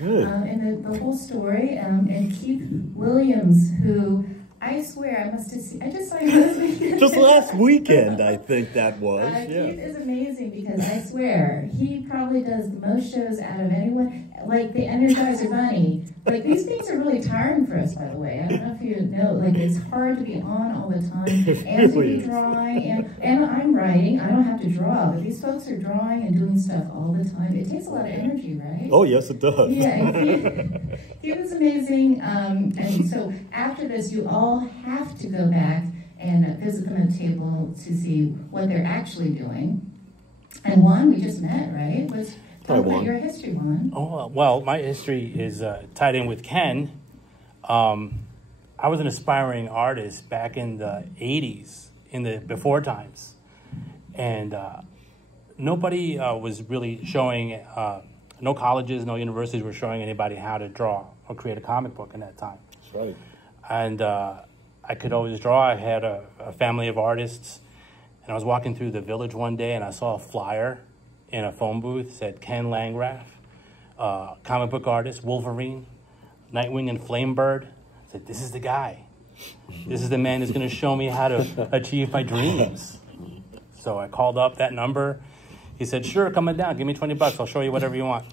and the whole story. And Keith Williams, who I swear I must have seen. I just saw him last weekend. Just last weekend, I think that was. Keith is amazing because I swear he probably does the most shows out of anyone. Like the Energizer Bunny. Like these things are really tiring for us, by the way. I don't know if you know. Like it's hard to be on all the time and to be drawing. And I'm writing. I don't have to draw, but these folks are drawing and doing stuff all the time. It takes a lot of energy, right? Oh yes, it does. Yeah, and he was amazing. And so after this, you all have to go back and visit them at the table to see what they're actually doing. And Juan, we just met, right? Talk about your history, Juan. Oh, well, my history is tied in with Ken. I was an aspiring artist back in the 80s, in the before times. And nobody was really showing, no colleges, no universities were showing anybody how to draw or create a comic book in that time. That's right. And I could always draw. I had a family of artists. And I was walking through the village one day and I saw a flyer in a phone booth, said Ken Landgraf, comic book artist, Wolverine, Nightwing and Flamebird. I said, this is the guy. This is the man who's going to show me how to achieve my dreams. So I called up that number. He said, sure, come on down. Give me $20. I'll show you whatever you want.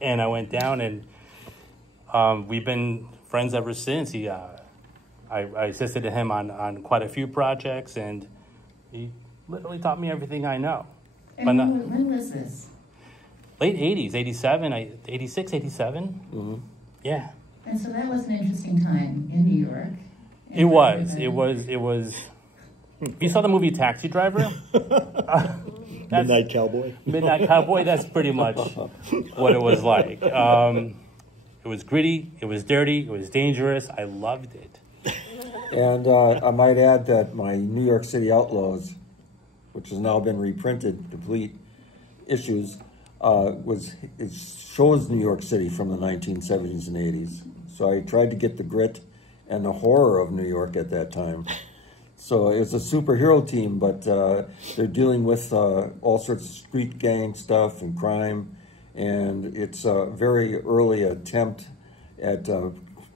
And I went down, and we've been friends ever since. I assisted him on quite a few projects, and he literally taught me everything I know. And when was this? Late 80s, 87, 86, 87. Mm-hmm. Yeah. And so that was an interesting time in New York. It was. You saw the movie Taxi Driver? Midnight Cowboy? Midnight Cowboy, that's pretty much what it was like. It was gritty, it was dirty, it was dangerous. I loved it. And I might add that my New York City Outlaws, which has now been reprinted, complete issues, it shows New York City from the 1970s and 80s. So I tried to get the grit and the horror of New York at that time. So it's a superhero team, but they're dealing with all sorts of street gang stuff and crime, and it's a very early attempt at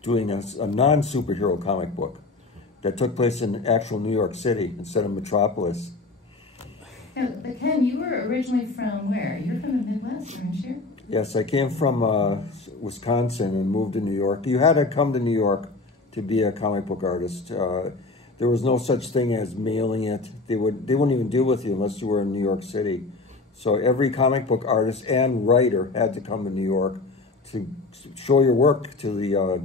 doing a non-superhero comic book that took place in actual New York City instead of Metropolis. Now, but Ken, you were originally from where? You're from the Midwest, aren't you? Yes, I came from Wisconsin and moved to New York. You had to come to New York to be a comic book artist. There was no such thing as mailing it. They wouldn't even deal with you unless you were in New York City. So every comic book artist and writer had to come to New York to show your work to the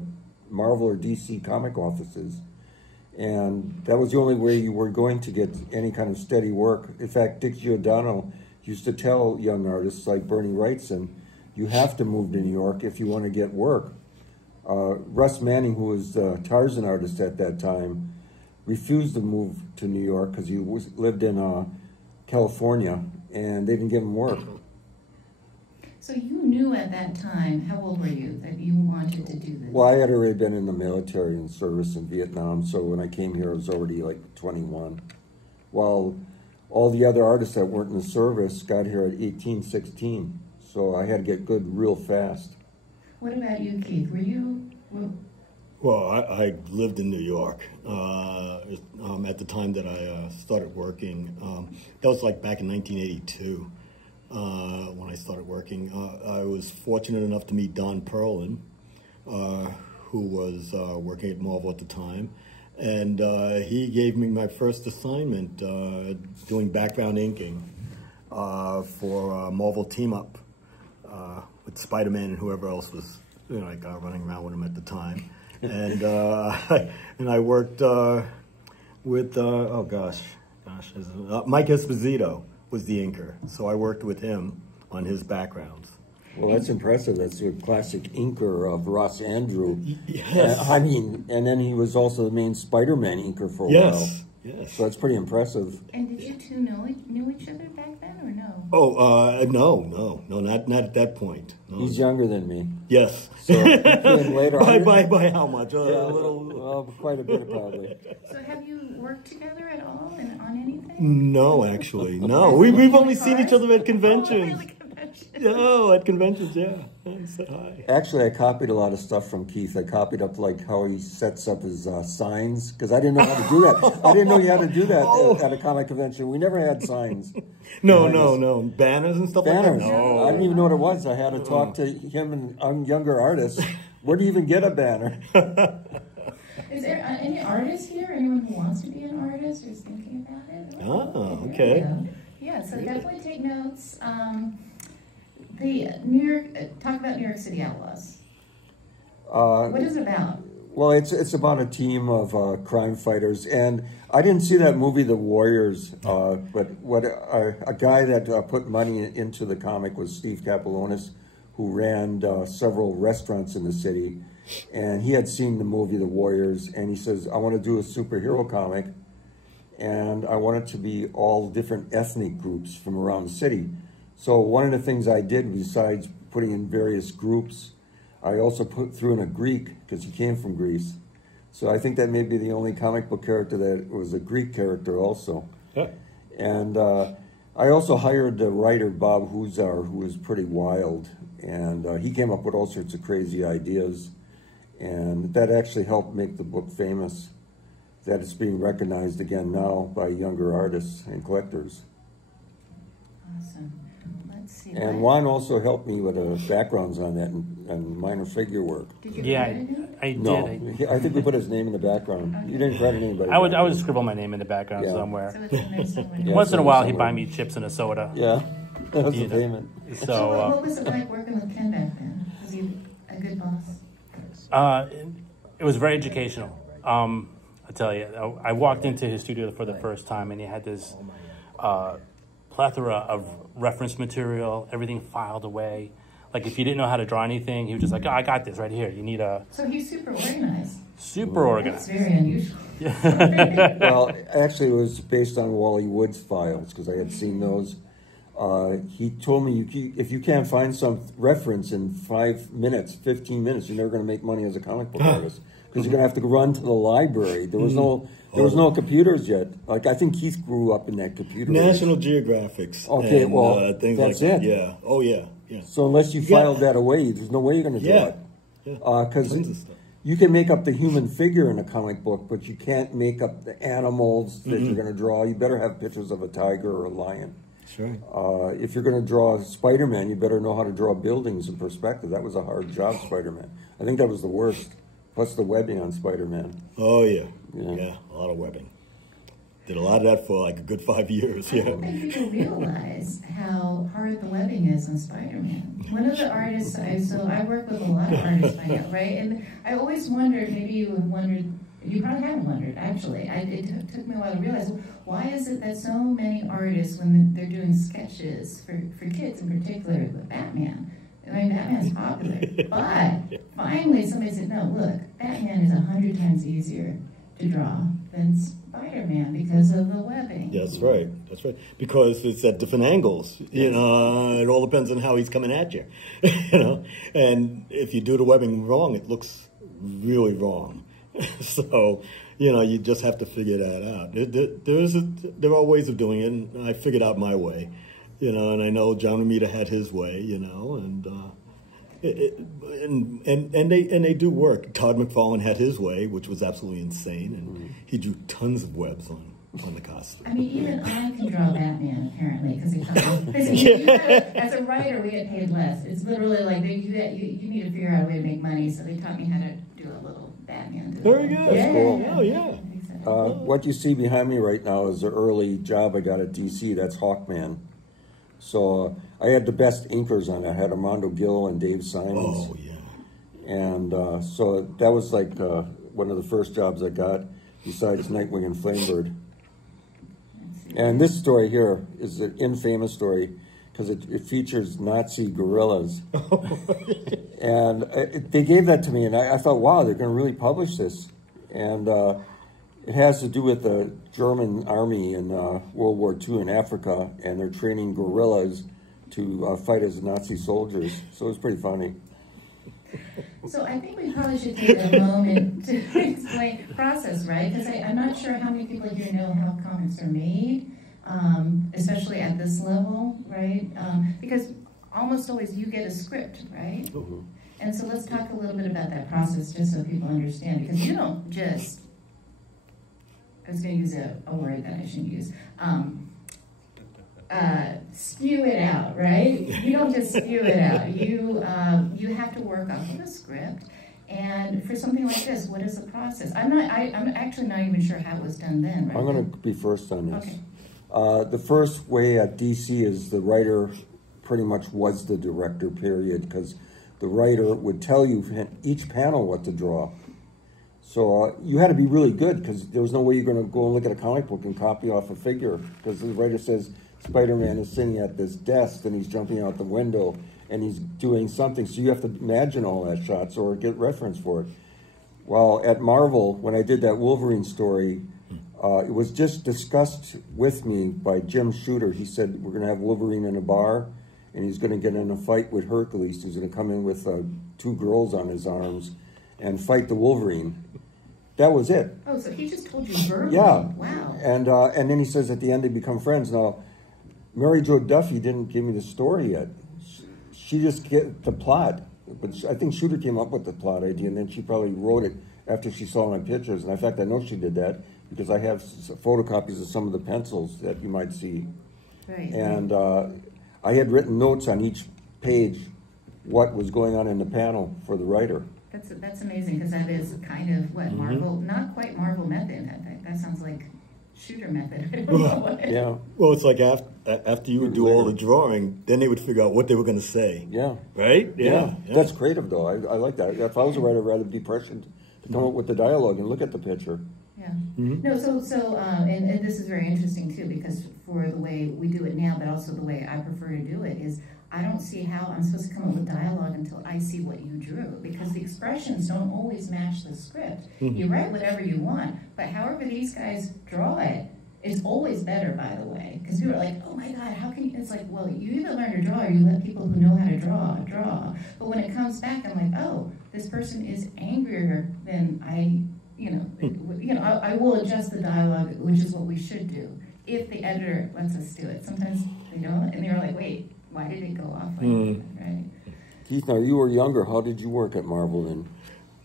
Marvel or DC comic offices. And that was the only way you were going to get any kind of steady work. In fact, Dick Giordano used to tell young artists like Bernie Wrightson, you have to move to New York if you want to get work. Russ Manning, who was the Tarzan artist at that time, refused to move to New York because he lived in California, and they didn't give him work. So you knew at that time, how old were you, that you wanted to do this? Well, I had already been in the military and service in Vietnam, so when I came here, I was already like 21. While all the other artists that weren't in the service got here at 18, 16. So I had to get good real fast. What about you, Keith? Were you... Well, I lived in New York at the time that I started working. That was like back in 1982 when I started working. I was fortunate enough to meet Don Perlin, who was working at Marvel at the time. And he gave me my first assignment doing background inking for Marvel Team Up with Spider-Man and whoever else was running around with him at the time. And I worked with Mike Esposito was the inker, so I worked with him on his backgrounds. Well, that's impressive. That's a classic inker of Ross Andrew. Yes. And then he was also the main Spider-Man inker for a while. Yes. So that's pretty impressive. And did you two knew each other back then, or no? Oh, no, not at that point. No. He's younger than me. Yes. So later. By how much? Quite a bit, probably. So have you worked together at all on anything? No, actually, no. We've only seen each other at conventions. No, at conventions, yeah. I said hi. Actually, I copied a lot of stuff from Keith. I copied up like how he sets up his signs, because I didn't know how to do that. I didn't know you had to do that at a comic convention. We never had signs. No. Banners and stuff Banners. like that? No. I didn't even know what it was. I had to talk to him and younger artists. Where do you even get a banner? Is there any artists here? Anyone who wants to be an artist or is thinking about it? Oh, okay. Yeah, so definitely take notes. The New York, talk about New York City Outlaws. What is it about? Well, it's about a team of crime fighters, and I didn't see that movie, The Warriors, but what a guy that put money into the comic was Steve Capellonis, who ran several restaurants in the city, and he had seen the movie The Warriors, and he says, I want to do a superhero comic, and I want it to be all different ethnic groups from around the city. So one of the things I did, besides putting in various groups, I also threw in a Greek, because he came from Greece. So I think that may be the only comic book character that was a Greek character also. Yeah. And I also hired the writer, Bob Huzar, who was pretty wild. And he came up with all sorts of crazy ideas. And that actually helped make the book famous, that it's being recognized again now by younger artists and collectors. Awesome. Let's see. And Juan also helped me with backgrounds on that and minor figure work. Did you Yeah, write it? I No, did. I think we put his name in the background. You didn't credit anybody. I would scribble my name in the background Yeah. somewhere. So it's in there somewhere. Yeah. Once in a so while, he'd somewhere. buy me chips and a soda. Yeah, that was You the know. payment. So what So was it like working with Ken back then? Was he a good boss? it was very educational. I tell you, I walked into his studio for the first time, and he had this plethora of reference material, everything filed away. Like if you didn't know how to draw anything, he was just like, oh, I got this right here. You need a So he's super organized. super That's organized. very unusual. Well, actually, it was based on Wally Wood's files, because I had seen those. He told me, if you can't find some reference in 5 minutes, 15 minutes, you're never going to make money as a comic book artist, because you're going to have to run to the library. There was no computers yet. Like, I think Keith grew up in that computer National age. Geographics. Okay, and, well, things that's like that. it. Yeah. Oh, yeah. Yeah. So unless you filed that away, there's no way you're going to draw Yeah. it. Yeah. Because Tons of stuff. you can make up the human figure in a comic book, but you can't make up the animals that you're going to draw. You better have pictures of a tiger or a lion. Sure. If you're going to draw Spider-Man, you better know how to draw buildings in perspective. That was a hard job, Spider-Man. I think that was the worst. Plus the webbing on Spider-Man. Oh, yeah. Yeah. Yeah. A lot of webbing. Did a lot of that for like a good 5 years. I Yeah. don't think people realize how hard the webbing is on Spider-Man. One of the artists, I work with a lot of artists by now, right? And I always wondered, maybe you have wondered, you probably haven't wondered, actually. It took me a while to realize, why is it that so many artists, when they're doing sketches for kids in particular, with Batman, I mean, Batman's popular, but finally somebody said, no, look, Batman is 100 times easier to draw than Spider-Man because of the webbing. That's right. That's right. Because it's at different angles. You know, it all depends on how he's coming at you. You know, and if you do the webbing wrong, it looks really wrong. So, you know, you just have to figure that out. There are ways of doing it, and I figured out my way. You know, and I know John Romita had his way. You know, and they do work. Todd McFarlane had his way, which was absolutely insane, and he drew tons of webs on the costume. I mean, even I can draw Batman, apparently, because they taught me. As a writer, we get paid less. It's literally like you need to figure out a way to make money, so they taught me how to do a little Batman. Very good. That's cool. Oh, yeah. What you see behind me right now is the early job I got at DC. That's Hawkman. So I had the best inkers on it. I had Armando Gill and Dave Simons. Oh, yeah. And so that was like one of the first jobs I got, besides Nightwing and Flamebird. And this story here is an infamous story because it features Nazi guerrillas. And they gave that to me, and I thought, wow, they're going to really publish this. And it has to do with the German army in World War II in Africa, and they're training guerrillas to fight as Nazi soldiers. So it was pretty funny. So I think we probably should take a moment to explain the process, right? Because I'm not sure how many people here know how comics are made, especially at this level, right? Because almost always you get a script, right? Mm-hmm. And so let's talk a little bit about that process, just so people understand, because you don't just, I was going to use a word that I shouldn't use, spew it out, right? You don't just spew it out. You have to work off of a script. And for something like this, what is the process? I'm actually not even sure how it was done then, right? I'm going to be first on this. Okay. The first way at DC is the writer pretty much was the director, period, because the writer would tell you each panel what to draw. So you had to be really good, because there was no way you're going to go and look at a comic book and copy off a figure, because the writer says Spider-Man is sitting at this desk and he's jumping out the window and he's doing something, so you have to imagine all that shots or get reference for it. Well, at Marvel, when I did that Wolverine story, it was just discussed with me by Jim Shooter. He said, we're going to have Wolverine in a bar, and he's going to get in a fight with Hercules. He's going to come in with 2 girls on his arms and fight the Wolverine. That was it. Oh, so he just told you verbally? Yeah. Wow. And then he says at the end they become friends. Now, Mary Jo Duffy didn't give me the story yet. She just get the plot. But I think Shooter came up with the plot idea, and then she probably wrote it after she saw my pictures. And in fact, I know she did that because I have photocopies of some of the pencils that you might see. Right. And I had written notes on each page what was going on in the panel for the writer. That's amazing, because that is kind of what Marvel, not quite Marvel method. That sounds like Shooter method. I don't know what it. Yeah. Well, it's like after you would do all the drawing, then they would figure out what they were going to say. Yeah. Right? Yeah. That's creative, though. I like that. If I was a writer, I'd rather be prescient to come up with the dialogue and look at the picture. Yeah. No, and this is very interesting, too, because for the way we do it now, but also the way I prefer to do it is, I don't see how I'm supposed to come up with dialogue until I see what you drew, because the expressions don't always match the script. You write whatever you want, but however these guys draw it, it's always better, by the way, because people are like, oh my God, how can you? It's like, well, you either learn to draw or you let people who know how to draw. But when it comes back, I'm like, oh, this person is angrier than I will adjust the dialogue, which is what we should do, if the editor lets us do it. Sometimes they don't, and they're like, wait, why did it go off like that, right? Keith, now you were younger. How did you work at Marvel then?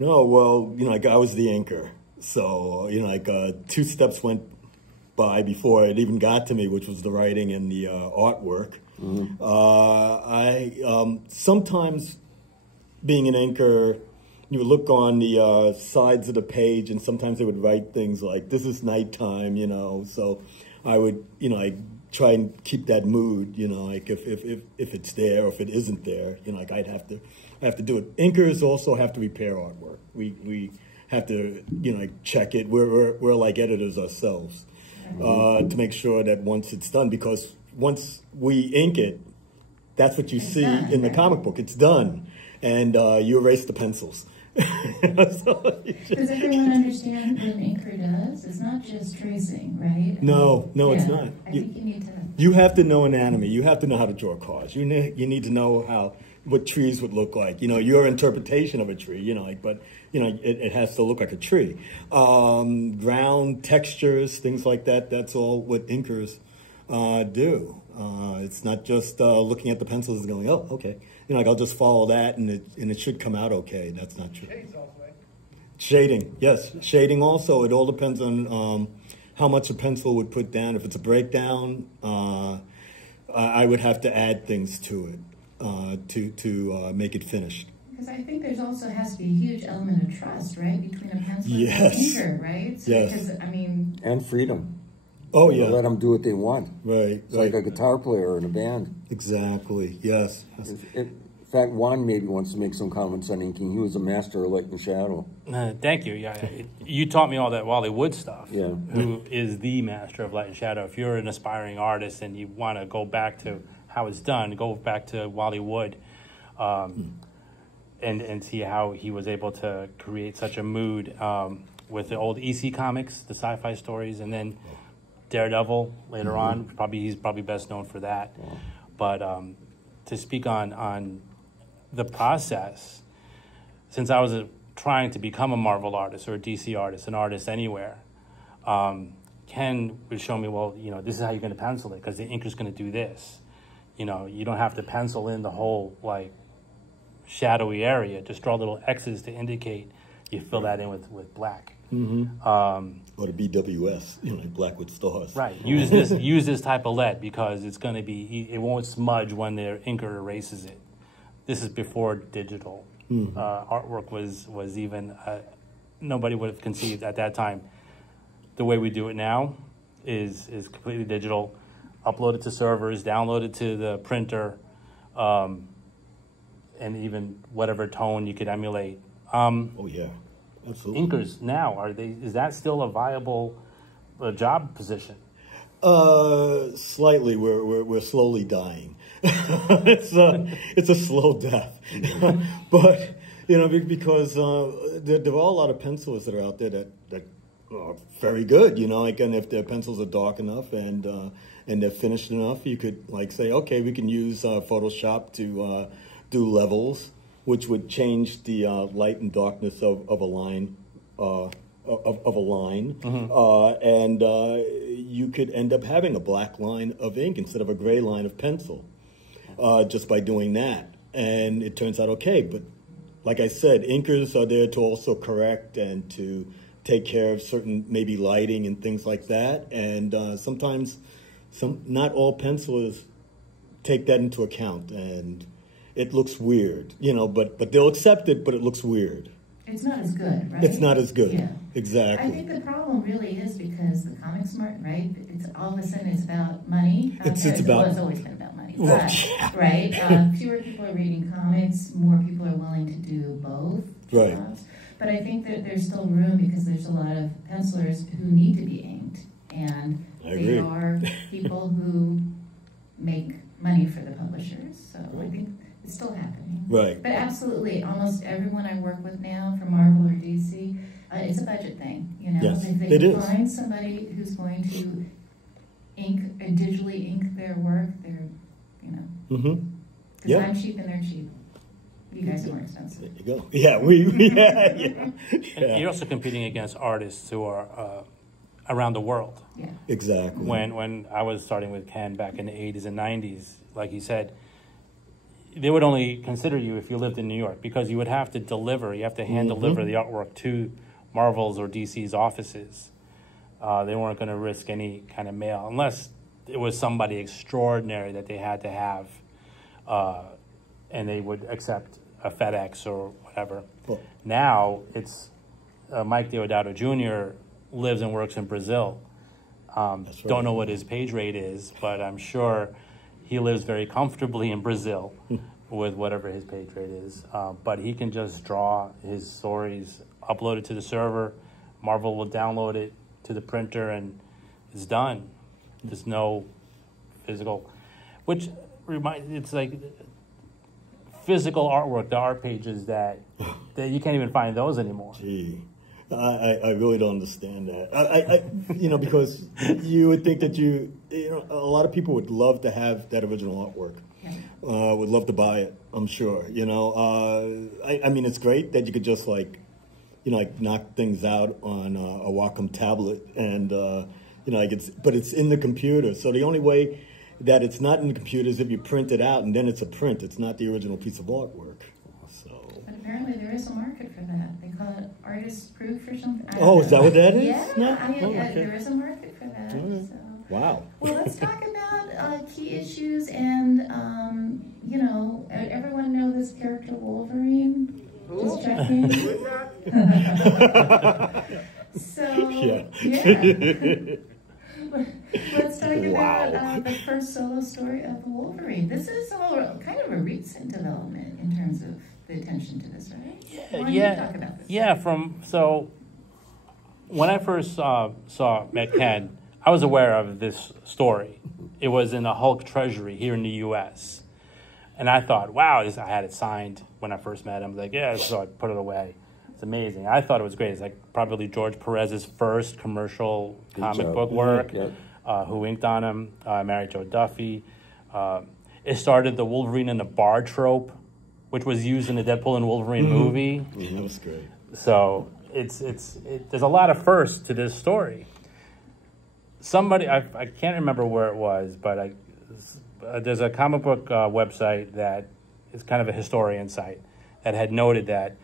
No, well, I was the inker. So, 2 steps went by before it even got to me, which was the writing and the artwork. I sometimes, being an inker, you would look on the sides of the page, and sometimes they would write things like, this is nighttime, so I would, try and keep that mood, like if it's there or if it isn't there, I have to do it. Inkers also have to repair artwork. We have to, check it. We're like editors ourselves to make sure that once it's done, because once we ink it, that's what you see in the comic book. It's done, and you erase the pencils. Does everyone understand what an inker does? It's not just tracing, right? No, it's not. I think you need to. You have to know anatomy. You have to know how to draw cars. You need to know what trees would look like. Your interpretation of a tree. But it has to look like a tree. Ground textures, things like that. That's all what inkers do. It's not just looking at the pencils and going, oh, okay. I'll just follow that and it should come out okay. That's not true. Shading, yes. Shading also, it all depends on how much a pencil would put down. If it's a breakdown, I would have to add things to it to make it finished. Because I think there's also has to be a huge element of trust, right, between a pencil and an inker, right? So, yes. Because, And freedom. Oh, yeah. Let them do what they want. Right. It's like a guitar player in a band. Exactly, yes. In fact, Juan maybe wants to make some comments on inking. He was a master of light and shadow. Thank you. Yeah, you taught me all that Wally Wood stuff. Yeah. Who is the master of light and shadow? If you're an aspiring artist and you want to go back to how it's done, go back to Wally Wood, and see how he was able to create such a mood with the old EC comics, the sci-fi stories, and then Daredevil later on. He's probably best known for that. Yeah. But to speak on the process, since I was trying to become a Marvel artist or a DC artist, an artist anywhere, Ken would show me, well, this is how you're going to pencil it, because the inker's going to do this. You know, you don't have to pencil in the whole like shadowy area. Just draw little X's to indicate you fill that in with black. Or the BWS, you know, like black with stars. Right. Use this type of lead because it's going to be, it won't smudge when the inker erases it. This is before digital. Artwork was even, nobody would have conceived at that time. The way we do it now is completely digital. Upload it to servers, download it to the printer, and even whatever tone you could emulate. Oh yeah, absolutely. Inkers now, is that still a viable job position? Slightly. We're slowly dying. It's a slow death. But you know, because there are a lot of pencilers that are out there that are very good. You know, like, and if their pencils are dark enough and they're finished enough, you could like say, okay, we can use Photoshop to do levels, which would change the light and darkness of a line. And you could end up having a black line of ink instead of a gray line of pencil, just by doing that. And it turns out okay. But like I said, inkers are there to also correct and to take care of certain maybe lighting and things like that. And sometimes not all pencilers take that into account, and it looks weird, you know. But they'll accept it, but it looks weird. It's not as good, right? It's not as good. Yeah. Exactly. I think the problem really is because the comic smart, right? It's all of a sudden it's about money. It's about. Well, it's always been about money. Well, But, yeah. right? Fewer people are reading comics. More people are willing to do both Right. jobs. But I think that there's still room because there's a lot of pencilers who need to be inked, and I they agree. are people who make money for the publishers. So I think it's still happening. Right. But absolutely, almost everyone I work with now, from Marvel or DC, it's a budget thing. You know, Yes, if they it is. find somebody who's going to ink digitally ink their work, they're, you know, because Yeah. I'm cheap and they're cheap. You guys are more expensive. There you go. Yeah, yeah. And you're also competing against artists who are around the world. Yeah. Exactly. When I was starting with Ken back in the 80s and 90s, like you said, they would only consider you if you lived in New York because you would have to deliver, you have to hand deliver the artwork to Marvel's or DC's offices. They weren't going to risk any kind of mail unless it was somebody extraordinary that they had to have, and they would accept a FedEx or whatever. Well, Now it's Mike Deodato Jr. lives and works in Brazil. That's right. Don't know what his page rate is, but I'm sure he lives very comfortably in Brazil with whatever his page rate is. But he can just draw his stories, upload it to the server. Marvel will download it to the printer, and it's done. There's no physical, which it's like physical artwork, the art pages that you can't even find those anymore. Gee, I really don't understand that. I you know, because you would think that you know, a lot of people would love to have that original artwork. Yeah. Would love to buy it, I'm sure. You know, I mean, it's great that you could just like, you know, like knock things out on a Wacom tablet, and you know, like but it's in the computer. So the only way that it's not in the computer is if you print it out, and then it's a print. It's not the original piece of artwork. So. But apparently there is a market for that. They call it artist proof or something. I Oh, don't is know. that what that is? Yeah, No? I mean, Oh, okay. there is a market for that. Mm. So. Wow. Well, let's talk about key issues and, you know, everyone know this character Wolverine? Just checking. So, Yeah. Let's talk Wow. about the first solo story of Wolverine. This is kind of a recent development in terms of the attention to this, right? Why don't you talk about this? Yeah. So when I first met Ken, I was aware of this story. It was in the Hulk Treasury here in the U.S. And I thought, wow, I had it signed when I first met him. Like, yeah, so I put it away. It's amazing. I thought it was great. It's like probably George Perez's first commercial comic book work. Yeah. Who inked on him, married Joe Duffy. It started the Wolverine in the bar trope, which was used in the Deadpool and Wolverine movie. That was great. So there's a lot of firsts to this story. Somebody, I can't remember where it was, but there's a comic book website that is kind of a historian site that had noted that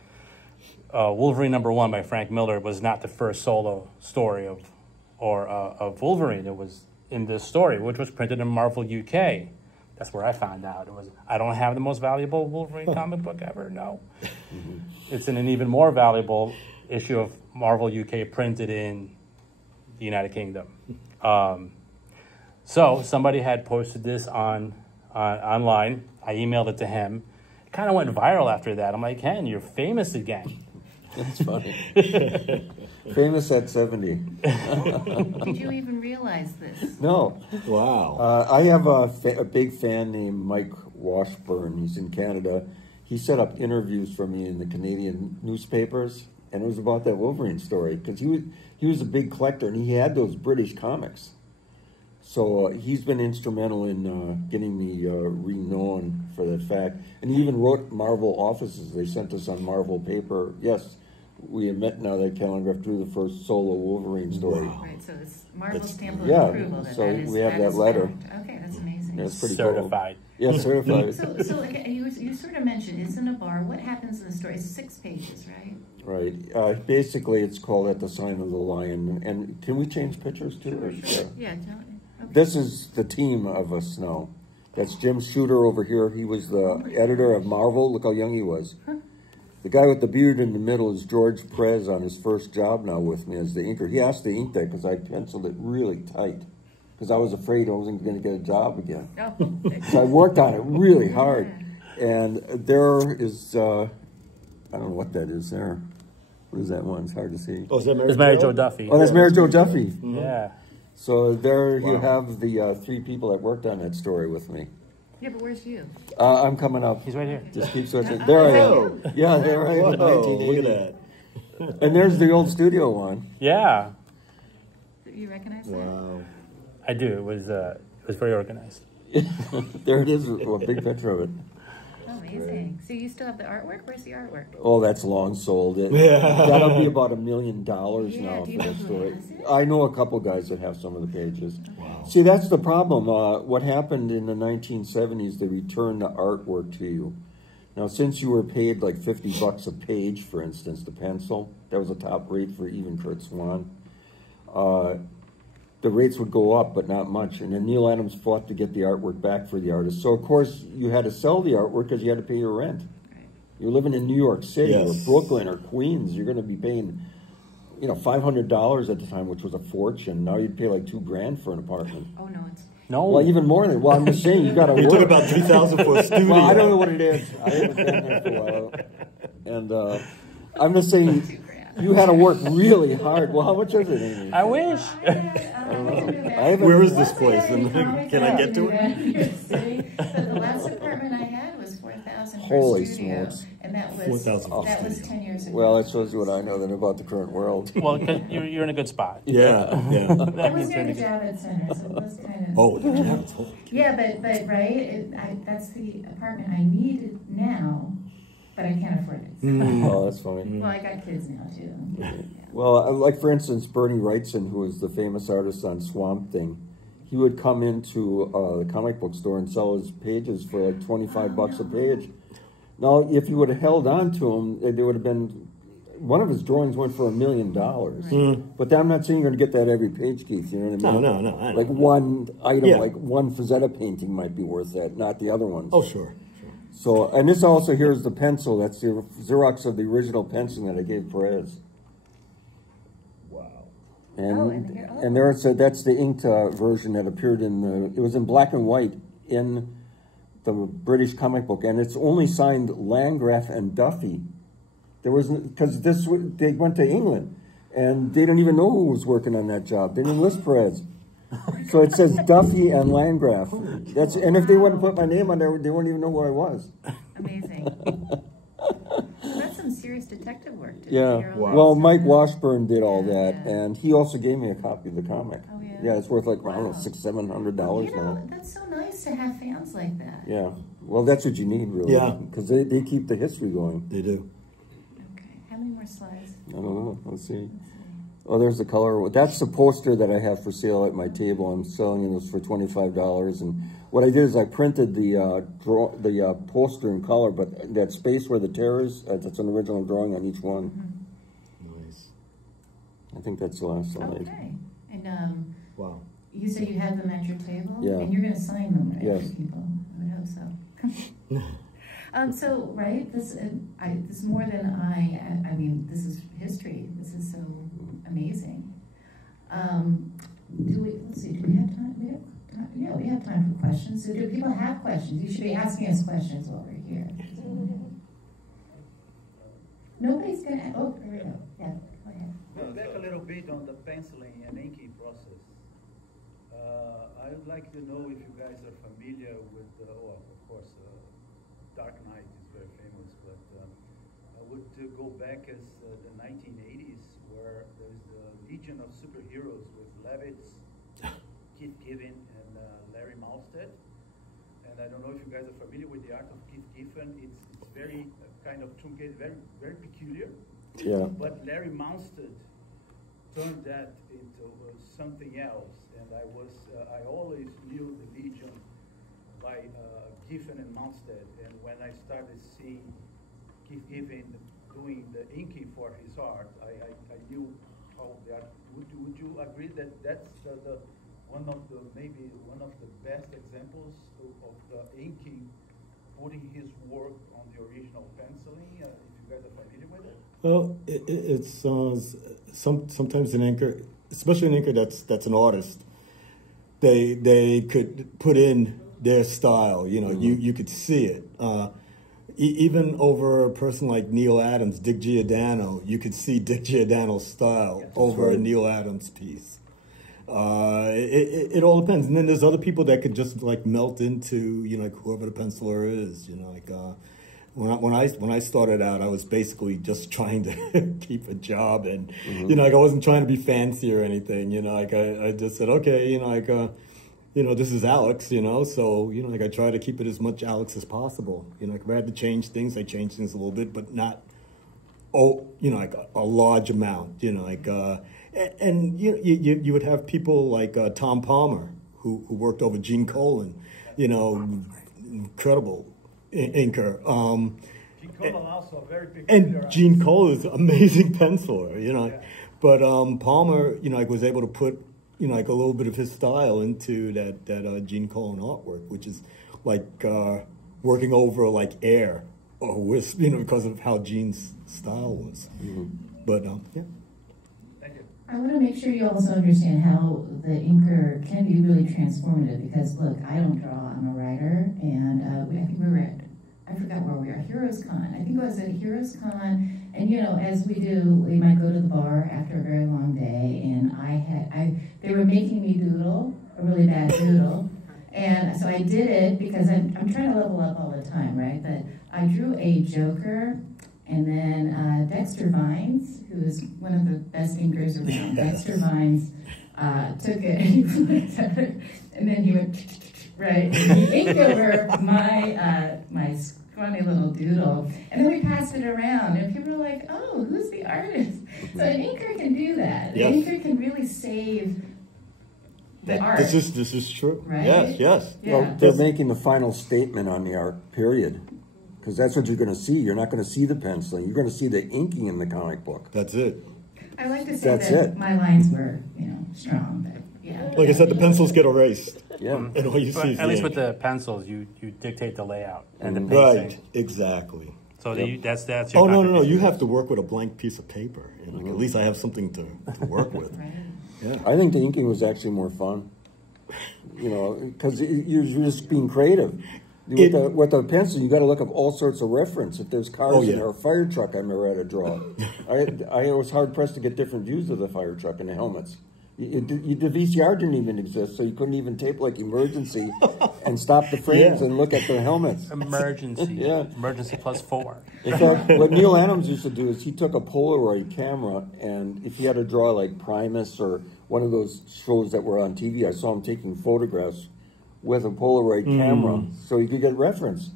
Wolverine #1 by Frank Miller was not the first solo story of Wolverine. It was in this story, which was printed in Marvel UK. That's where I found out. I don't have the most valuable Wolverine comic book ever, no. It's in an even more valuable issue of Marvel UK printed in the United Kingdom. So somebody had posted this online. I emailed it to him. It kind of went viral after that. I'm like, Ken, you're famous again. That's funny. Famous at 70. Did you even realize this? No. Wow. I have a big fan named Mike Washburn. He's in Canada. He set up interviews for me in the Canadian newspapers, and it was about that Wolverine story, because he was a big collector, and he had those British comics. So he's been instrumental in getting me renowned for that fact. And he even wrote Marvel offices. They sent us on Marvel paper. Yes, we admit now that Landgraf drew the first solo Wolverine story. Wow. Right, so it's Marvel stamp of yeah, approval. so we have that letter. Fact. Okay, that's amazing. Yeah, it's pretty Certified. cool. Yeah, certified. So okay, you sort of mentioned it's in a bar. What happens in the story? It's 6 pages, right? Right. Basically, it's called At the Sign of the Lion. And can we change pictures too? Sure. Yeah. Okay. This is the team of us now. That's Jim Shooter over here. He was the editor of Marvel. Look how young he was. Huh. The guy with the beard in the middle is George Perez on his first job now with me as the inker. He asked to ink that because I penciled it really tight because I was afraid I wasn't going to get a job again. Oh. So I worked on it really hard. And there is, I don't know what that is there. What is that one? It's hard to see. Oh, is that It's Mary Jo Duffy. Oh, that's Mary Jo Duffy. Mm-hmm. Yeah. So there you have the 3 people that worked on that story with me. Yeah, but where's you? I'm coming up. He's right here. Just keep switching. There I am. Yeah, there I am. Whoa, look at that. And there's the old studio one. Yeah, You recognize that? Wow. I do. It was very organized. There it is, a big picture of it. Oh, amazing. So you still have the artwork? Where's the artwork? Oh, that's long sold. Yeah. That'll be about $1 million now Yeah, do you for know the who story. has it? I know a couple guys that have some of the pages. Wow. See, that's the problem. What happened in the 1970s, they returned the artwork to you. Now, since you were paid like $50 a page, for instance, the pencil, that was a top rate for even Kurt Swan. The rates would go up, but not much. And then Neil Adams fought to get the artwork back for the artist. So, of course, you had to sell the artwork because you had to pay your rent. Right. You're living in New York City or Yes. Brooklyn or Queens. You're going to be paying, $500 at the time, which was a fortune. Now you'd pay like $2,000 for an apartment. Oh, no, it's... No. Well, even more than. Well, I'm just saying you got to It work. took about $2,000 for a studio. Well, I don't know what it is. I haven't been there for a while. And I'm just saying $2,000. you had to work really hard. Well, how much is it, Amy? I wish. Where is this place? And can I get to it? But the last apartment I had was $4,000 for Holy a studio, smokes. and that was $4,000 for a that was studio. 10 years ago. Well, that shows you what I know then about the current world. Well, because you're in a good spot. Yeah, yeah. That I was means you're near in the a good. Javits Center, so it was kind of. Oh, the Javits. Holy Yeah, but right, that's the apartment I needed now, but I can't afford it. So. Oh, that's funny. Well, I got kids now too. Yeah. Well, like for instance, Bernie Wrightson, who was the famous artist on Swamp Thing, he would come into the comic book store and sell his pages for like $25 a page. Now, if you would have held on to him, there would have been, one of his drawings went for $1 million. But I'm not saying you're going to get that every page, Keith. You know what I mean? No. I know. Like one item, Yeah. like one Frazetta painting might be worth that, not the other ones. Oh, sure. So, and this also, here's the pencil. That's the Xerox of the original pencil that I gave Perez. Wow. And there it's that's the inked version that appeared it was in black and white in the British comic book, and it's only signed Landgraf and Duffy. There was, because they went to England, and they didn't even know who was working on that job. They didn't list Perez. So it says Duffy and Landgraf. And if they wouldn't put my name on there, they wouldn't even know who I was. Amazing. So that's some serious detective work. To Yeah. figure all Wow. this Well, stuff Mike out. Washburn did all that, Yeah. and he also gave me a copy of the comic. Oh, yeah? Yeah, it's worth like, I don't know, Wow. $600-700 You know, now. that's so nice to have fans like that. Yeah. Well, that's what you need, really. Yeah. Because they keep the history going. They do. Okay. How many more slides? I don't know. Let's see. Oh, there's the color. That's the poster that I have for sale at my table. I'm selling it for $25. And what I did is I printed the poster in color, but that space where the tear is, that's an original drawing on each one. Nice. I think that's the last slide. Okay. And Wow. you say you have them at your table? Yeah. And you're going to sign them, right? Yes. For people? I would hope so. So, right, this is more than I mean, this is history. This is so amazing. Let's see, do we have time? Yeah, we have time for questions. So do people have questions? You should be asking us questions while we're here. Nobody's going to, oh, there we go. Yeah, go ahead. Go back a little bit on the penciling and inking process. I would like to know if you guys are familiar with, well, of course, Dark Knight is very famous, but I would go back as the 1980s, where there's the Legion of Superheroes with Levitz, Keith Giffen, and Larry Malstead. And I don't know if you guys are familiar with the art of Keith Giffen. It's very kind of truncated, very peculiar. Yeah. But Larry Malstead turned that into something else. And I always knew the Legion by Giffen and Malstead. And when I started seeing Keith Giffen doing the inking for his art, I knew how that. Would you agree that that's maybe one of the best examples of the inking, putting his work on the original penciling? If you guys are familiar with it. Well, it's sometimes an inker, especially an inker that's an artist, they could put in their style. You know, you could see it. Even over a person like Neil Adams, Dick Giordano, you could see Dick Giordano's style over a Neil Adams piece. It all depends. And then there's other people that could just like melt into, you know, like whoever the penciler is. You know, like when I started out, I was basically just trying to keep a job, and you know, like I wasn't trying to be fancy or anything. You know, like I just said, okay, you know, like you know, this is Alex, you know, so, you know, like I try to keep it as much Alex as possible. You know, like if I had to change things, I change things a little bit, but not, you know, like a large amount, you know, like, and you would have people like Tom Palmer, who worked over Gene Colan, you know, incredible inker. Gene Colan also a very big and Gene Colan is an amazing penciler, you know, yeah. But Palmer, you know, like was able to put, you know, like a little bit of his style into that Gene Colan artwork, which is like working over like air or wisp, you know, because of how Gene's style was. But yeah. Thank you. I want to make sure you also understand how the inker can be really transformative, because look, I don't draw, I'm a writer, and I think we were at, I forgot where we were, Heroes Con. I think it was at Heroes Con, and you know, as we do, we might go to the bar after a very long day, and they were making me doodle, a really bad doodle, and so I did it because I'm trying to level up all the time, right? But I drew a Joker, and then Dexter Vines, who is one of the best inkers around, Dexter Vines took it, and he looked at it, and then he went, right, and he inked over my scrawny little doodle, and then we passed it around, and people were like, oh, who's the artist? So an inker can do that. Yes. An inker can really save the art. This is true. Right? Yes, yes. Yeah. Well, they're making the final statement on the art, period. Because that's what you're going to see. You're not going to see the penciling. You're going to see the inking in the comic book. That's it. I like to say That's that it. my lines were, you know, strong, but yeah. Like I said, the pencils get erased. Yeah. And all you see is At least the with ink. the pencils, you dictate the layout and the Right, pacing. exactly. So that's your Oh, no, contribution. you have to work with a blank piece of paper. You know, like, at least I have something to work with. Right. Yeah. I think the inking was actually more fun. You know, because you're just being creative. With the pencil, you got to look up all sorts of reference. If there's cars in there, a fire truck, I never had to draw. I was hard pressed to get different views of the fire truck and the helmets. The VCR didn't even exist, so you couldn't even tape like emergency and stop the frames and look at the helmets. Emergency. Yeah. Emergency +4. In fact, what Neil Adams used to do is he took a Polaroid camera, and if he had to draw like Primus or one of those shows that were on TV, I saw him taking photographs with a Polaroid camera so he could get reference.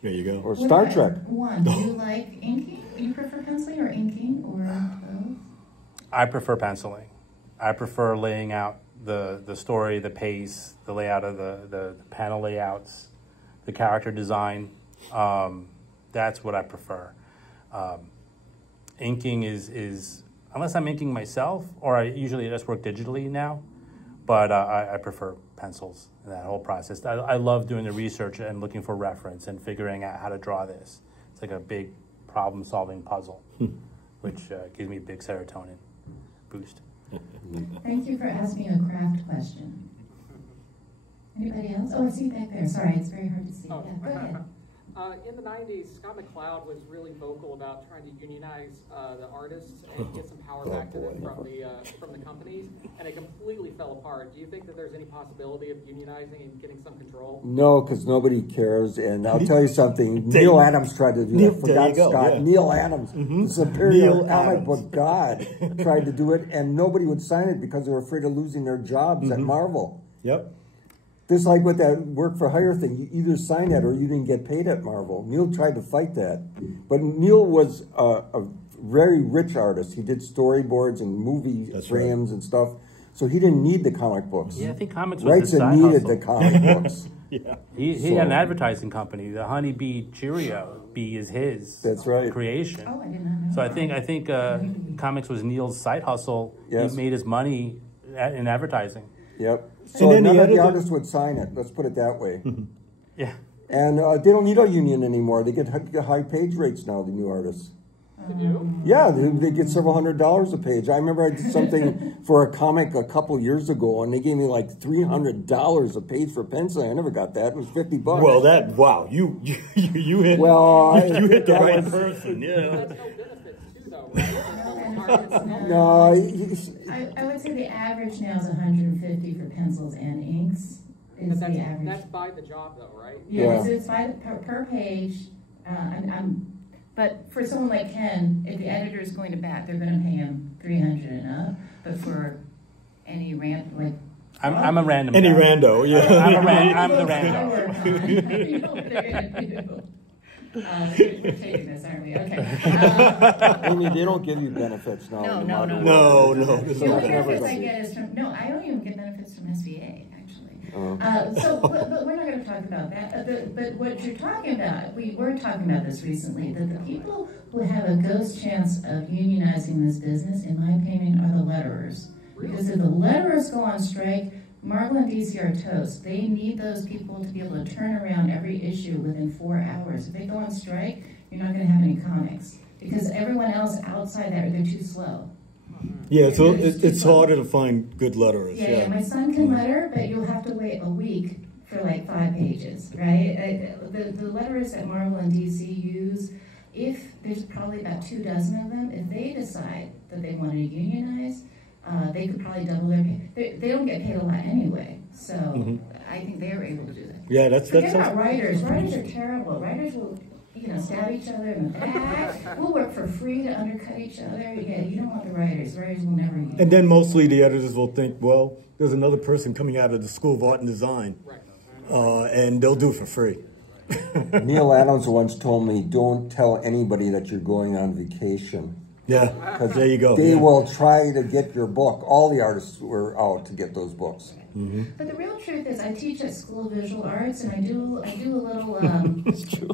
There you go. Or What Star about Trek. Juan, do you like inking? Do you prefer penciling or inking or both? I prefer penciling. I prefer laying out the story, the pace, the layout of the panel layouts, the character design. That's what I prefer. Inking is unless I'm inking myself, or I usually just work digitally now, but I prefer pencils in that whole process. I love doing the research and looking for reference and figuring out how to draw this. It's like a big problem-solving puzzle, which gives me a big serotonin boost. Thank you for asking a craft question. Anybody else? Oh, I see back there. Sorry, it's very hard to see. Oh. Yeah, go ahead. In the 90s, Scott McCloud was really vocal about trying to unionize the artists and get some power back to them from the companies, and it completely fell apart. Do you think that there's any possibility of unionizing and getting some control? No, because nobody cares. And I'll tell you something. Neil Adams tried to do that. Forgot Scott. Yeah. Neil Adams, the superior comic book god, tried to do it, and nobody would sign it because they were afraid of losing their jobs at Marvel. Yep. Just like with that work for hire thing, you either signed that or you didn't get paid at Marvel. Neil tried to fight that. But Neil was a very rich artist. He did storyboards and movie frames and stuff. So he didn't need the comic books. Yeah, I think comics was his side needed hustle. the comic books. Yeah. He had an advertising company. The Honey Bee Cheerio Bee is his creation. Oh, I did not know. So I think comics was Neil's side hustle. Yes. He made his money in advertising. Yep. So none of the artists would sign it. Let's put it that way. Yeah. And they don't need a union anymore. They get high page rates now, the new artists. Did you? Yeah, they get several $100s a page. I remember I did something for a comic a couple years ago, and they gave me like $300 a page for penciling. I never got that. It was $50. Well, you hit you hit the right person. Yeah. That's no benefits too, though, right? No, I would say the average now is 150 for pencils and inks. Is the average. That's by the job, though, right? Yeah, so it's by per page. But for someone like Ken, if the editor is going to bat, they're going to pay him $300 and up. But for any I'm a random. Any guy. rando, yeah. I'm the rando. You know what they're going to do. We're taking this, aren't we? Okay. Amy, they don't give you benefits now. No. The only benefits I get is from, I don't even get benefits from SVA, actually. But we're not going to talk about that. But what you're talking about, we were talking about this recently, that the people who have a ghost chance of unionizing this business, in my opinion, are the letterers. Because if the letterers go on strike, Marvel and DC are toast. They need those people to be able to turn around every issue within 4 hours. If they go on strike, you're not going to have any comics. Because everyone else outside that, they're too slow. Yeah, so it's harder to find good letterers. Yeah, my son can letter, but you'll have to wait a week for like 5 pages, right? The letterers that Marvel and DC use, if there's probably about 2 dozen of them, if they decide that they want to unionize, they could probably double their pay. They don't get paid a lot anyway, so I think they were able to do that. Yeah, Forget about writers. Writers are terrible. Writers will, stab each other in the back. We'll work for free to undercut each other. Yeah, you don't want the writers. Writers will never use. And then mostly the editors will think, well, there's another person coming out of the School of Art and Design, and they'll do it for free. Neil Adams once told me, don't tell anybody that you're going on vacation. Yeah, because there you go. They will try to get your book. All the artists were out to get those books. But the real truth is, I teach at School of Visual Arts, and I do a little. It's true.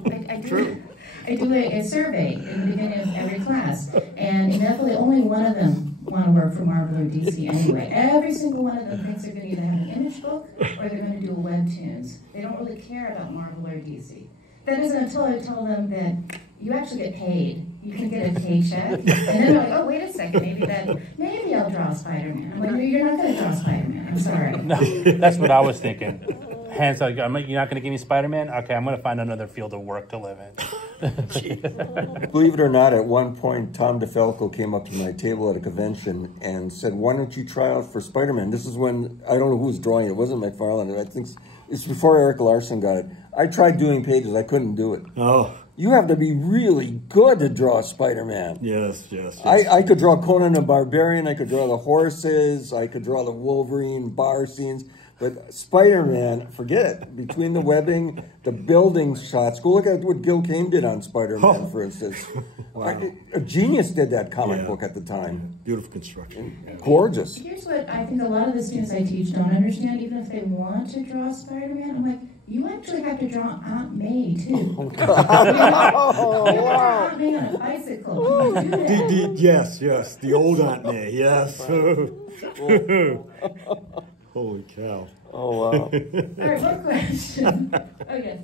I do a survey in the beginning of every class, and inevitably, only one of them want to work for Marvel or DC anyway. Every single one of them thinks they're going to either have an image book or they're going to do webtoons. They don't really care about Marvel or DC. That isn't until I tell them that you actually get paid. You can get a paycheck. And then they're like, oh, wait a second, maybe I'll draw Spider-Man. I'm like, no, you're not going to draw Spider-Man. I'm sorry. No, that's what I was thinking. Hands like, you're not going to give me Spider-Man? Okay, I'm going to find another field of work to live in. Believe it or not, at one point, Tom DeFalco came up to my table at a convention and said, why don't you try out for Spider-Man? This is when, I don't know who was drawing it. It wasn't McFarlane. I think it's before Eric Larson got it. I tried doing pages. I couldn't do it. Oh. You have to be really good to draw Spider-Man. Yes. I could draw Conan the Barbarian. I could draw the horses. I could draw the Wolverine bar scenes. But Spider-Man, forget it. Between the webbing, the building shots, go look at what Gil Kane did on Spider-Man, for instance. Wow. A genius did that comic book at the time. Beautiful construction. Gorgeous. Here's what I think a lot of the students I teach don't understand, even if they want to draw Spider-Man. I'm like, you actually have to draw Aunt May, too. You have to draw Aunt May on a bicycle. Can you do that? Yes, the old Aunt May, yes. Holy cow. Oh, wow. All right, one question. Oh, yes.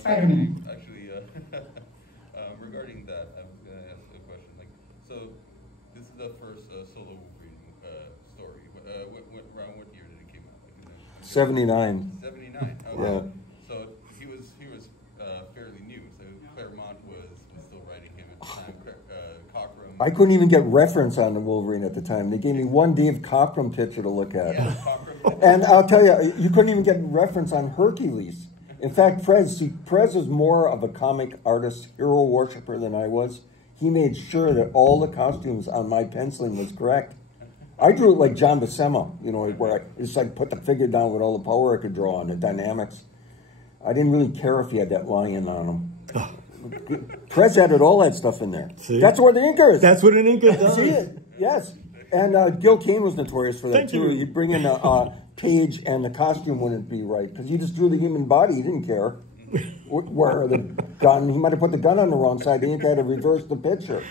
Spider-Man. Actually, regarding that, I was going to ask a question. Like, so this is the first solo Wolverine story. Around what year did it come out? Like 79. 79. Oh, Yeah. wow. So he was fairly new. So Claremont was still writing him at the time. Cockrum. I couldn't even get reference on the Wolverine at the time. They gave me one Dave Cockrum picture to look at. Yeah, Cockrum. And I'll tell you, you couldn't even get reference on Hercules. In fact, Prez was more of a comic artist, hero worshiper than I was. He made sure that all the costumes on my penciling was correct. I drew it like John Buscema, you know, where I just like put the figure down with all the power I could draw on, the dynamics. I didn't really care if he had that lion on him. Prez added all that stuff in there. See? That's where the inker is. That's what an inker does. See it? Yes. And Gil Kane was notorious for that, Thank too. you. He'd bring in a page and the costume wouldn't be right because he just drew the human body. He didn't care where the gun. He might have put the gun on the wrong side. The ink had to reverse the picture.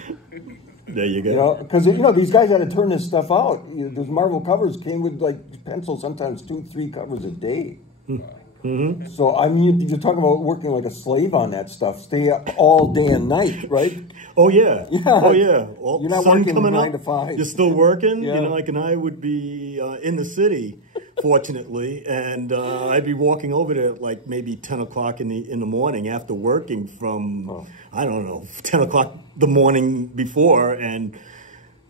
There you go. You know, because these guys had to turn this stuff out. Those Marvel covers came with like pencil, sometimes 2-3 covers a day. Mm-hmm. So I mean, you're talking about working like a slave on that stuff. Stay up all day and night, right? Oh yeah. Yeah. Oh yeah. You're not working 9 to 5. You're still working. Yeah. You know, like, and I would be in the city, fortunately, and I'd be walking over there at like maybe 10 o'clock in the morning after working from I don't know 10 o'clock the morning before, and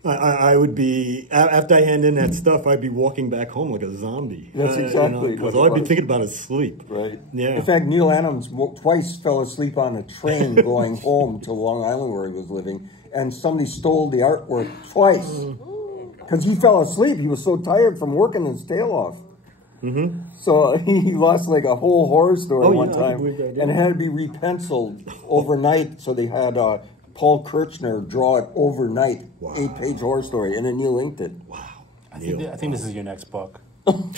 I would be, after I hand in that stuff, I'd be walking back home like a zombie. That's exactly because what all it I'd be was. thinking about is sleep. Right. Yeah. In fact, Neil Adams twice fell asleep on a train going home to Long Island where he was living, and somebody stole the artwork twice because he fell asleep. He was so tired from working his tail off. Mm-hmm. So he lost like a whole horror story one I time, believe that, yeah. and it had to be repenciled overnight. So they had Paul Kirchner draw it overnight, 8-page horror story, and then Neil inked it. Wow. I think this is your next book.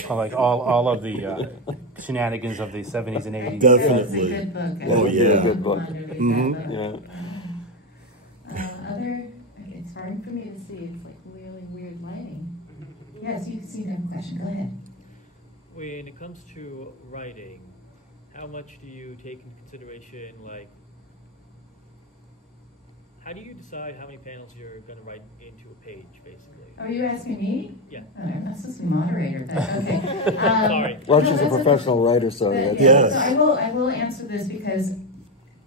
Like all of the shenanigans of the 70s and 80s. Definitely. It's a good book. Oh, It'd be yeah. a good book. Mm-hmm. Yeah. It's hard for me to see. It's like really weird lighting. Yes, you seem to have a question. Go ahead. When it comes to writing, how much do you take into consideration, like, how do you decide how many panels you're going to write into a page, basically? Are you asking me? Yeah. Oh, I'm not supposed to be moderator, but okay. Sorry. Well, No, she's a that's professional writer, so that's... Yes. So I will answer this because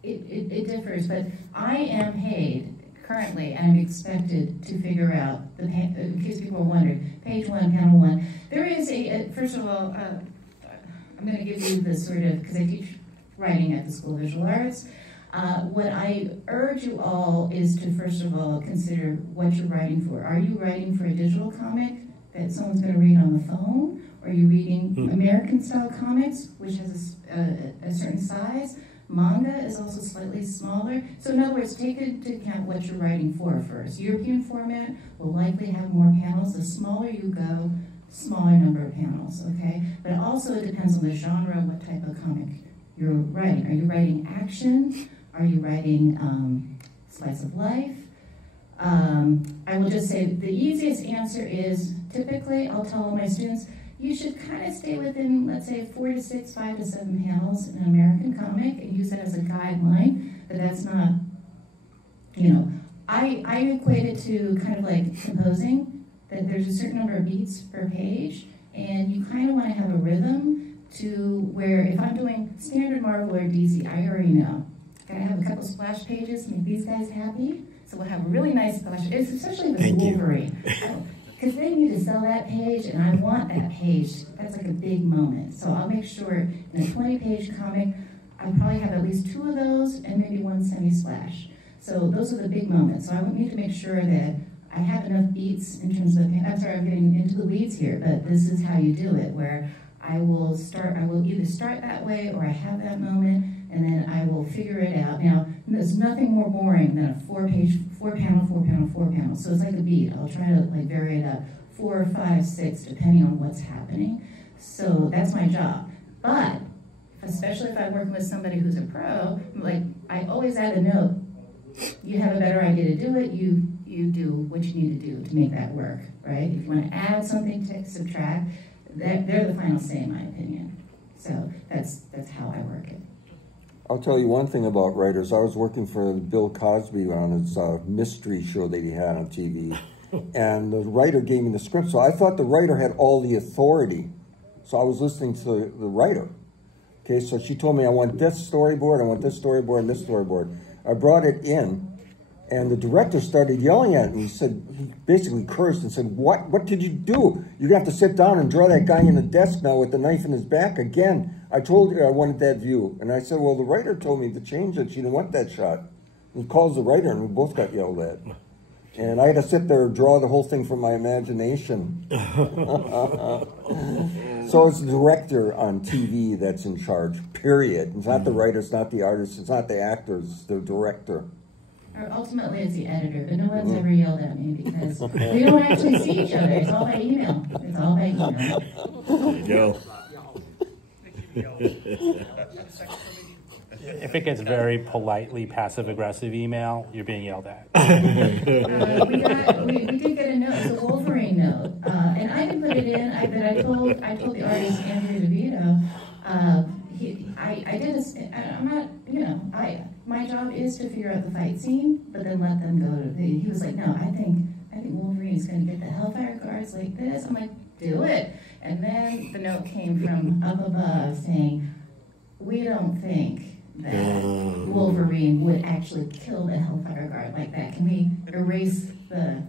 it differs, but I am paid currently, and I'm expected to figure out, in case people are wondering, page 1, panel 1. There is first of all, I'm going to give you the sort of, because I teach writing at the School of Visual Arts. What I urge you all is to, first of all, consider what you're writing for. Are you writing for a digital comic that someone's going to read on the phone? Or are you reading American-style comics, which has a certain size? Manga is also slightly smaller. So in other words, take into account what you're writing for first. European format will likely have more panels. The smaller you go, smaller number of panels, okay? But also it depends on the genre, what type of comic you're writing. Are you writing action? Are you writing slice of life? I will just say the easiest answer is, typically I'll tell all my students, you should kind of stay within, let's say, 4 to 6, 5 to 7 panels in an American comic and use it as a guideline, but that's not, you know, I equate it to kind of like composing, that there's a certain number of beats per page, and you kind of want to have a rhythm to where if I'm doing standard Marvel or DC, I already know. Gotta have a couple splash pages, make these guys happy, so we'll have a really nice splash, especially with Wolverine. Because they need to sell that page, and I want that page. That's like a big moment. So I'll make sure in a 20-page comic, I probably have at least 2 of those and maybe 1 semi-splash. So those are the big moments. So I need to make sure that I have enough beats in terms of, I'm sorry, I'm getting into the weeds here, but this is how you do it, where I will either start that way or I have that moment, and then I will figure it out. Now, there's nothing more boring than a four panel. So it's like a beat. I'll try to like vary it up, 4, 5, 6, depending on what's happening. So that's my job. But especially if I'm working with somebody who's a pro, like I always add a note. You have a better idea to do it, you do what you need to do to make that work, right? If you want to add something to subtract, they're the final say in my opinion. So that's how I work it. I'll tell you one thing about writers. I was working for Bill Cosby on his mystery show that he had on TV, and the writer gave me the script, so I thought the writer had all the authority. So I was listening to the writer. Okay, so she told me, I want this storyboard, and this storyboard. I brought it in, and the director started yelling at me. He basically cursed and said, what did you do? You're going to have to sit down and draw that guy in the desk now with the knife in his back again. I told you I wanted that view. And I said, well, the writer told me to change it. She didn't want that shot. He calls the writer, and we both got yelled at. And I had to sit there and draw the whole thing from my imagination. So it's the director on TV that's in charge, period. It's not the writer, it's not the artist, it's not the actors, it's the director. Or ultimately it's the editor, but no one's ever yelled at me because we don't actually see each other. It's all by email. It's all by email. There you go. If it gets very politely passive-aggressive email, you're being yelled at. We did get a note. It's a Wolverine note, and I didn't put it in. I told the artist Andrew DeVito. I'm not. My job is to figure out the fight scene, but then let them go. He was like, no, I think Wolverine is going to get the Hellfire guards like this. I'm like, do it. And then the note came from up above saying, we don't think that Wolverine would actually kill the Hellfire guard like that. Can we erase the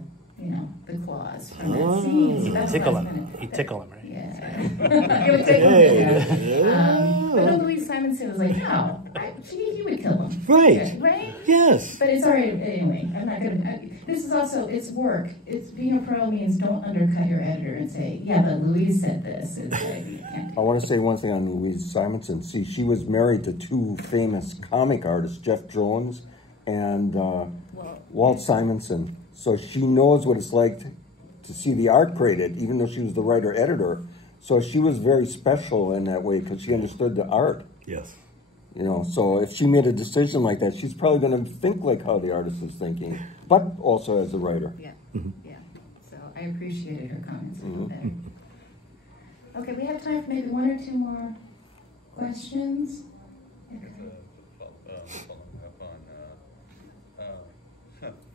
claws from that scene? So that's tickle him. He'd tickle him, right? Yeah. It would tickle him, yeah. But then Louise Simonson was like, no, he would kill him. Right. Yeah, right? Yes. But it's already, anyway, I'm not going to, this is also, it's work. It's being a pro means don't undercut your editor and say, yeah, but Louise said this. It's like, you can't do I want to say one thing on Louise Simonson. See, she was married to two famous comic artists, Jeff Jones and Walt Simonson. So she knows what it's like to see the art created, even though she was the writer-editor. So she was very special in that way because she understood the art. Yes. So if she made a decision like that, she's probably going to think like how the artist is thinking, but also as a writer. Yeah, yeah. So I appreciated her comments a little better. Okay, we have time for maybe 1 or 2 more questions.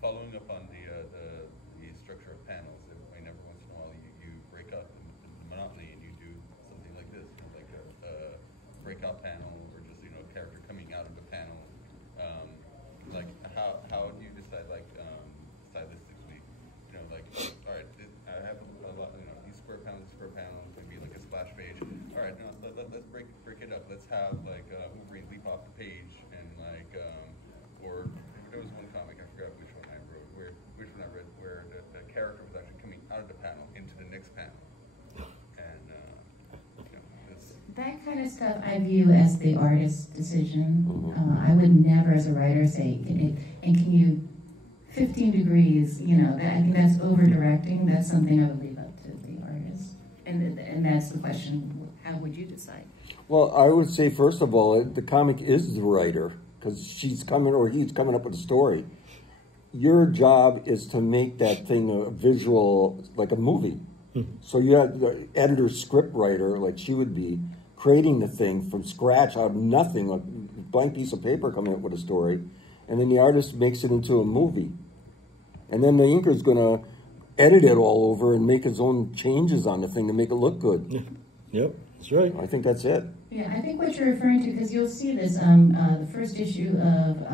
Following up on the structure of panels, every once in a while you break up the monotony and you do something like this, like a breakout panel or just a character coming out of the panel. Like how do you decide stylistically? All right, I have a lot. These square panels, maybe like a splash page. All right, now let's break it up. Let's have like Wolverine leap off the page and or there was one comic, I forgot which one I read, where the character was actually coming out of the panel into the next panel. And that kind of stuff I view as the artist's decision. I would never, as a writer, say, can you 15 degrees, I think that's over-directing. That's something I would leave up to the artist. And that's the question, how would you decide? Well, I would say, first of all, the comic is the writer, because he's coming up with a story. Your job is to make that thing a visual, like a movie. So you have the editor, script writer, like she would be, creating the thing from scratch out of nothing, like a blank piece of paper coming up with a story, and then the artist makes it into a movie. And then the inker's going to edit it all over and make his own changes on the thing to make it look good. Yep, that's right. I think that's it. Yeah, I think what you're referring to, because you'll see this, the first issue of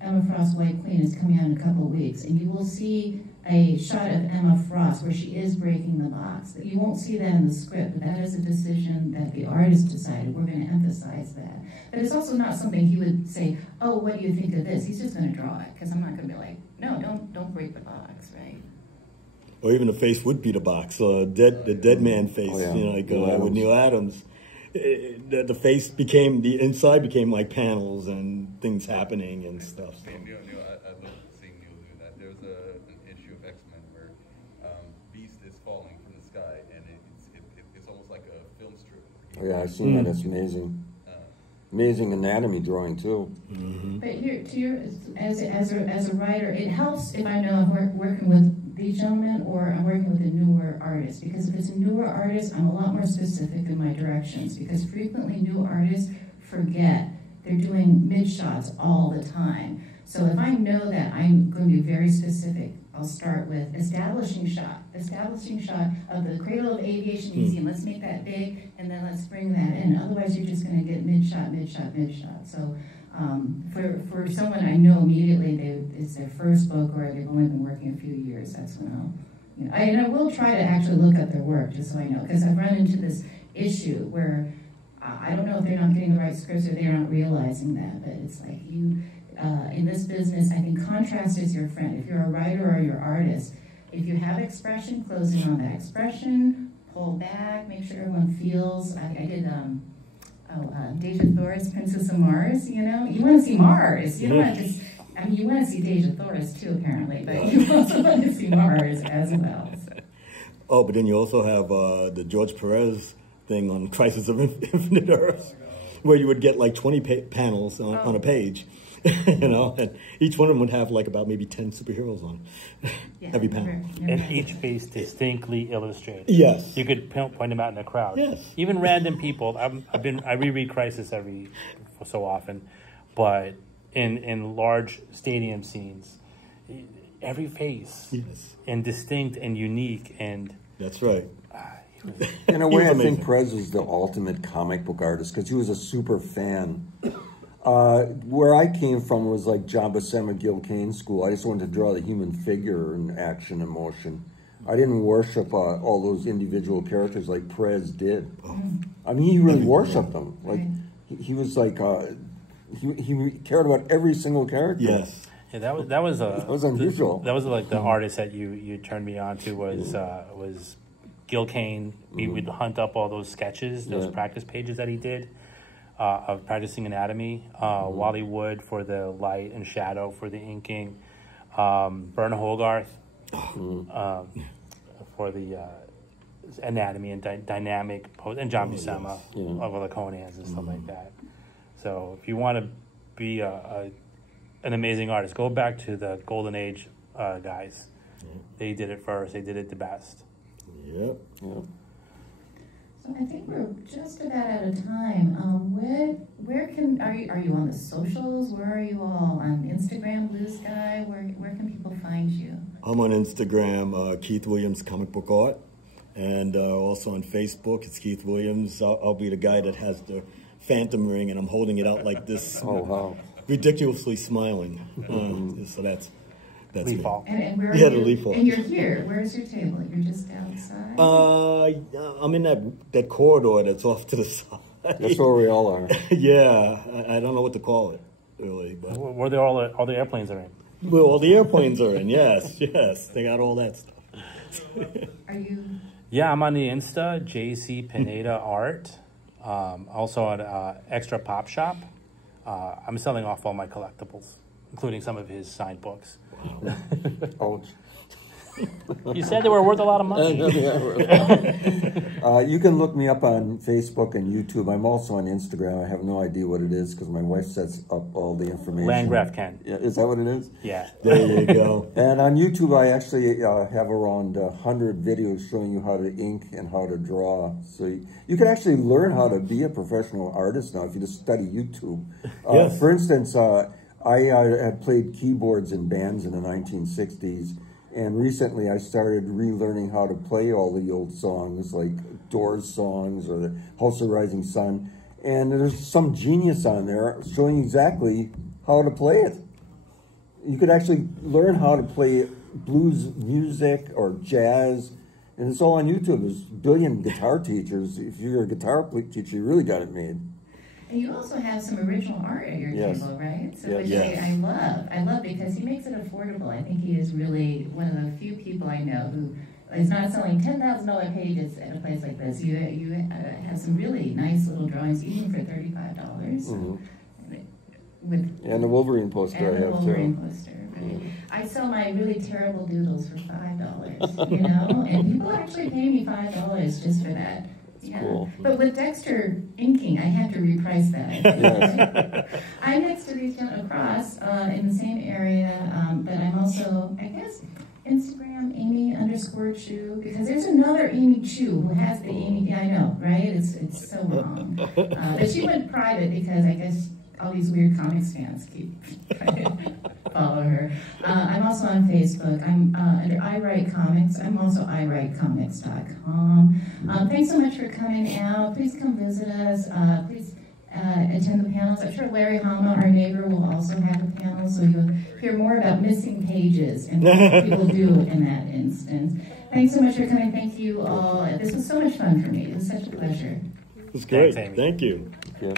Emma Frost's White Queen is coming out in a couple of weeks, and you will see a shot of Emma Frost where she is breaking the box. You won't see that in the script, but that is a decision that the artist decided. We're going to emphasize that. But it's also not something he would say, oh, what do you think of this? He's just going to draw it, because I'm not going to be like, no, don't break the box, right? or even the face would be the box, the dead man face, like with Neil Adams. The face became, the inside became like panels and things happening and stuff. So. I love seeing Neil do that. There's an issue of X-Men where Beast is falling from the sky, and it's almost like a film strip. Oh, yeah, I've seen that. It's amazing. Amazing anatomy drawing too. Mm-hmm. But here, as a writer, it helps if I know I'm working with these gentlemen or I'm working with a newer artist. Because if it's a newer artist, I'm a lot more specific in my directions. Because frequently new artists forget they're doing mid shots all the time. So if I know that I'm going to be very specific, I'll start with establishing shot of the Cradle of Aviation Museum. Let's make that big, and then let's bring that in. Otherwise, you're just going to get mid shot. So for someone I know immediately, it's their first book or they've only been working a few years. That's when and I will try to actually look up their work just so I know, because I've run into this issue where I don't know if they're not getting the right scripts or they're not realizing that, but it's like in this business, I think contrast is your friend. If you're a writer or you're an artist, if you have expression, close in on that expression, pull back, make sure everyone feels. I did Deja Thoris, Princess of Mars, you want to see Mars. You don't want to just, you want to see Deja Thoris too, apparently, but you also want to see Mars as well. So. Oh, but then you also have the George Perez thing on Crisis of Infinite Earths, where you would get like 20 panels on a page. And each one of them would have like about maybe 10 superheroes on every panel. And each face distinctly illustrated. Yes. You could point them out in the crowd. Yes. Even random people. I reread Crisis every so often, but in large stadium scenes, every face and distinct and unique and. That's right. In a way, I think Perez is the ultimate comic book artist because he was a super fan. Where I came from was like John Buscema, Gil Kane school. I just wanted to draw the human figure in action and motion. I didn't worship all those individual characters like Perez did. I mean, he really worshipped them. Like he was like he cared about every single character. Yes. Yeah, that was unusual. That was like the artist that you turned me on to was Gil Kane. We would hunt up all those sketches, those practice pages that he did. Of practicing anatomy, Wally Wood for the light and shadow for the inking, Berna Hogarth for the anatomy and dynamic pose, and John Buscema of the Conans and stuff like that. So if you want to be an amazing artist, go back to the Golden Age guys. They did it first. They did it the best. Yep. So I think we're just about out of time. Where are you on the socials? Where are you all on Instagram, Blue Sky? Where can people find you? I'm on Instagram, Keith Williams Comic Book Art, and also on Facebook, it's Keith Williams. I'll be the guy that has the phantom ring, and I'm holding it out like this, ridiculously smiling. So that's leaf fall. And where are the you? leaf fall. And you're here. Where's your table? You're just outside? I'm in that corridor that's off to the side. That's where we all are. Yeah, I don't know what to call it, really. But where all the airplanes are in. Well, all the airplanes are in, yes. They got all that stuff. Are you? Yeah, I'm on the Insta, JC Pineda Art. Also on Extra Pop Shop. I'm selling off all my collectibles, including some of his signed books. Ouch. You said they were worth a lot of money. You can look me up on Facebook and YouTube. I'm also on Instagram. I have no idea what it is because my wife sets up all the information. Landgraf Ken. Yeah, is that what it is? Yeah. There you go. And on YouTube, I actually have around 100 videos showing you how to ink and how to draw. So you can actually learn how to be a professional artist now if you just study YouTube. Yes. For instance, I had played keyboards in bands in the 1960s. And recently I started relearning how to play all the old songs, like Doors songs or the House of Rising Sun. And there's some genius on there showing exactly how to play it. You could actually learn how to play blues music or jazz. And it's all on YouTube. There's a billion guitar teachers. If you're a guitar teacher, you really got it made. And you also have some original art at your table, right? So which I love because he makes it affordable. I think he is really one of the few people I know who is not selling $10,000 pages at a place like this. You have some really nice little drawings, even for $35. Mm-hmm. With And the Wolverine poster I and the have Wolverine too. poster. Right? I sell my really terrible doodles for $5, you know, and people actually pay me $5 just for that. Yeah. Cool. But with Dexter inking, I have to reprice that. Yes. I'm next to these gentlemen across in the same area, but I'm also, I guess, Instagram Amy_Chu, because there's another Amy Chu who has the Amy. Yeah, I know, right? It's so wrong. But she went private because I guess all these weird comics fans keep trying to follow her. I'm also on Facebook. I'm under I Write Comics. I'm also iWriteComics.com. Thanks so much for coming out. Please come visit us. Please attend the panels. I'm sure Larry Hama, our neighbor, will also have a panel, so you'll hear more about missing pages and what people do in that instance. Thanks so much for coming. Thank you all. This was so much fun for me. It was such a pleasure. It's great. Thanks, Amy. Thank you. Yeah.